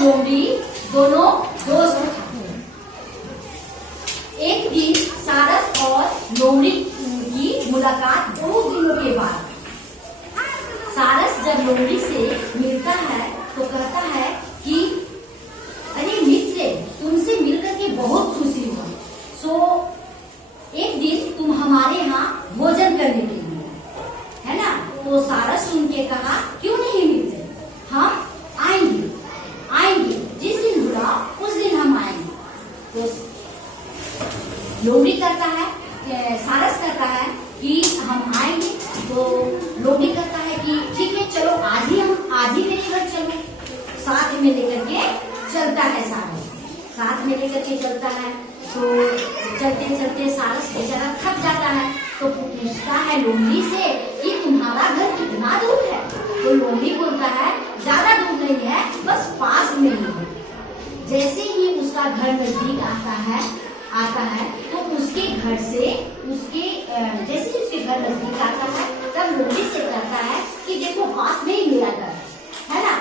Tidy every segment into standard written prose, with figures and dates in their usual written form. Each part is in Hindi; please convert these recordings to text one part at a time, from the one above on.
लोमड़ी दोनों दोस्त थे। एक दिन सारस और लोमड़ी की मुलाकात बहुत दिनों के बाद। सारस जब लोमड़ी से मिलता है तो कहता है कि अरे मित्र, तुमसे मिलकर के बहुत खुशी हुई। सो एक दिन तुम हमारे यहाँ भोजन करने के लिए, है ना। तो सारस सुन के कहा क्यों नहीं मिलते, हम आएंगे आएंगे, जिस दिन बुलाओ उस दिन हम आएंगे। तो लोमड़ी कहता है, सारस कहता है कि हम आएंगे। तो लोमड़ी कहता है कि ठीक है चलो आज ही मेरे घर चलो। साथ में लेकर के चलता है सारस, साथ में लेकर के चलता है। तो चलते चलते सारस बेचारा थक जाता है। तो पूछता है लोमड़ी से कि तुम्हारा घर कितना दूर है। तो लोमड़ी बोलता है ज्यादा दूर नहीं है, बस पास में ही है। जैसे ही उसका घर नजदीक आता है तो उसके घर से जैसे ही उसके घर नजदीक आता है तब लोमड़ी से कहता है कि देखो पास में ही मेरा घर है ना।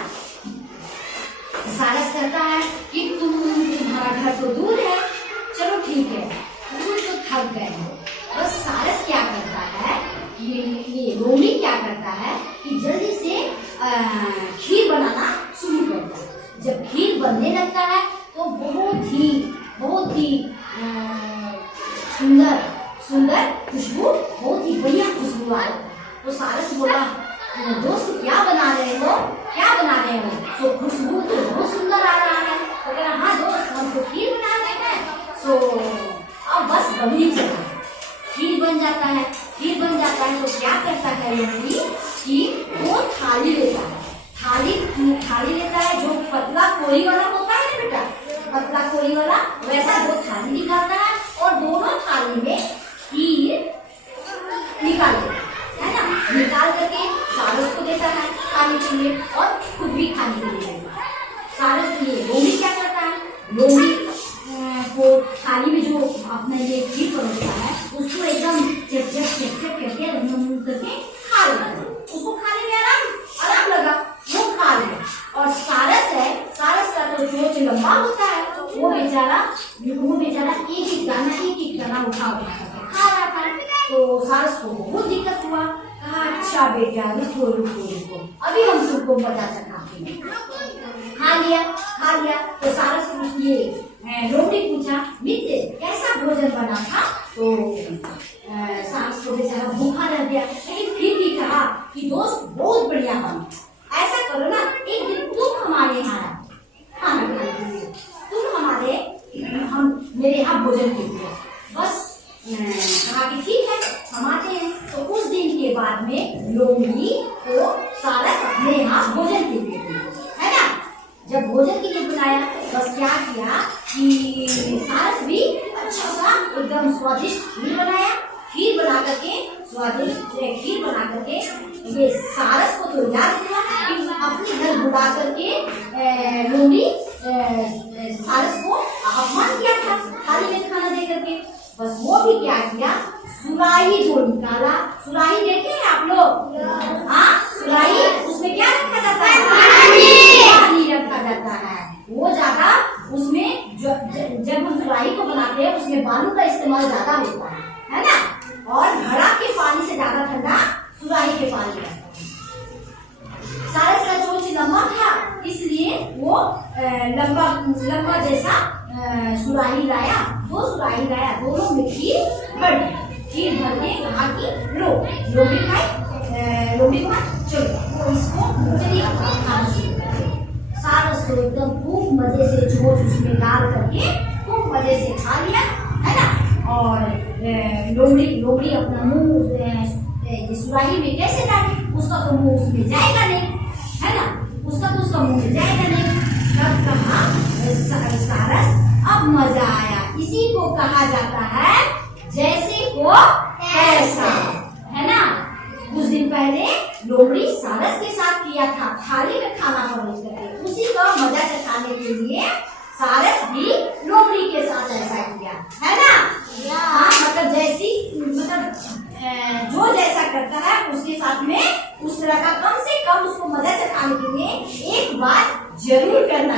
सारस कहता है कि तुम्हारा घर तो दूर है, चलो ठीक है, तुम तो थक गए हो। बस सारस क्या करता है, ये लोमड़ी क्या करता है कि जल्दी से खीर बनाना शुरू करता है। जब खीर बनने लगता है तो बहुत ही सुंदर खुशबू, बहुत ही बढ़िया खुशबू आ रही है। तो सारस बोला दोस्त क्या बना रहे हो। तो खुशबू तो बहुत सुंदर आ रहा है। तो कह रहा हाँ दोस्त, हम तो खीर बना रहे हैं। तो अब बस बनी चला, खीर बन जाता है। तो क्या करता है लोमड़ी कि वो थाली लेता है जो पतला कोरी वाला होता है ना बेटा, पतला कोरी वाला, वैसा वो थाली निकालता है और दोनों थाली में खीर निकाल करके सारस को देता है खाने के लिए और खुद भी खाने के लिए। सारस ये लोमड़ी क्या करता है, लोमड़ी को थाली में जो अपना ये खीर परोसता है उसको एकदम चट करके खा लेता है। उसको खाने में आराम लगा, वो खा लिया। और सारस का तो चोंच लंबा होता है, वो बेचारा एक दाना उठा खा रहा था। तो सारस को बहुत दिक्कत हुआ। कहा अच्छा बेटा रुको, अभी हम तुमको मजा चखाते हैं। खा लिया। तो सारस लोमड़ी पूछा मित्र कैसा भोजन बना था। तो सारस को बेचारा भूखा रह गया, लेकिन फिर भी कहा कि दोस्त बहुत बढ़िया बना। ऐसा करो ना, एक दिन तुम हमारे यहाँ खाना खाने के लिए, मेरे यहाँ भोजन के लिए। बस कहा कि ठीक है हम आते हैं। तो उस दिन के बाद में लोमड़ी को सारस अपने यहाँ भोजन के लिए, है ना। जब भोजन के लिए बुलाया, बस क्या किया कि सारस भी अच्छा सा एकदम स्वादिष्ट खीर बनाया। खीर बना करके ये सारस को तो याद किया कि अपने घर बुला करके लोमड़ी सारस को अपमान किया था थाली में खाना दे करके। बस वो भी क्या किया, सुराही जो निकाला, सुराही देखे हैं आप लोग, हाँ सुराही, उसमें क्या रखा जाता है, पानी रखा जाता है। वो ज्यादा उसमें जब हम सुराही को बनाते हैं उसमें बालू का इस्तेमाल ज्यादा होता है ना। और घड़ा के पानी से ज्यादा ठंडा सुराही के पानी रहता है। सारस का चोंच लंबा था, इसलिए वो लंबा जैसा सुराही लाया। दोनों में खीर भर के कहा कि लोमड़ी खाए, चलो इसको चलिए खाना शुरू करें। सारस को एकदम खूब मजे से चोंच उसमें डाल करके खूब मजे से खा लिया, है ना। और लोमड़ी अपना मुंह सुराही में कैसे डाले, उसका तो मुंह उसमें जाएगा नहीं, है ना, उसका मुंह में जाएगा नहीं। तब कहा सारस अब मजा आया, इसी को कहा जाता है जैसे को तैसा, है ना। कुछ दिन पहले लोमड़ी सारस के साथ किया था, थाली में खाना परोस करके, उसी का मजा चखाने के लिए सारस भी लोमड़ी के साथ ऐसा किया, है ना। हाँ, मतलब जो जैसा करता है उसके साथ में उस तरह का कम से कम उसको मदद चखाने के लिए एक बार जरूर करना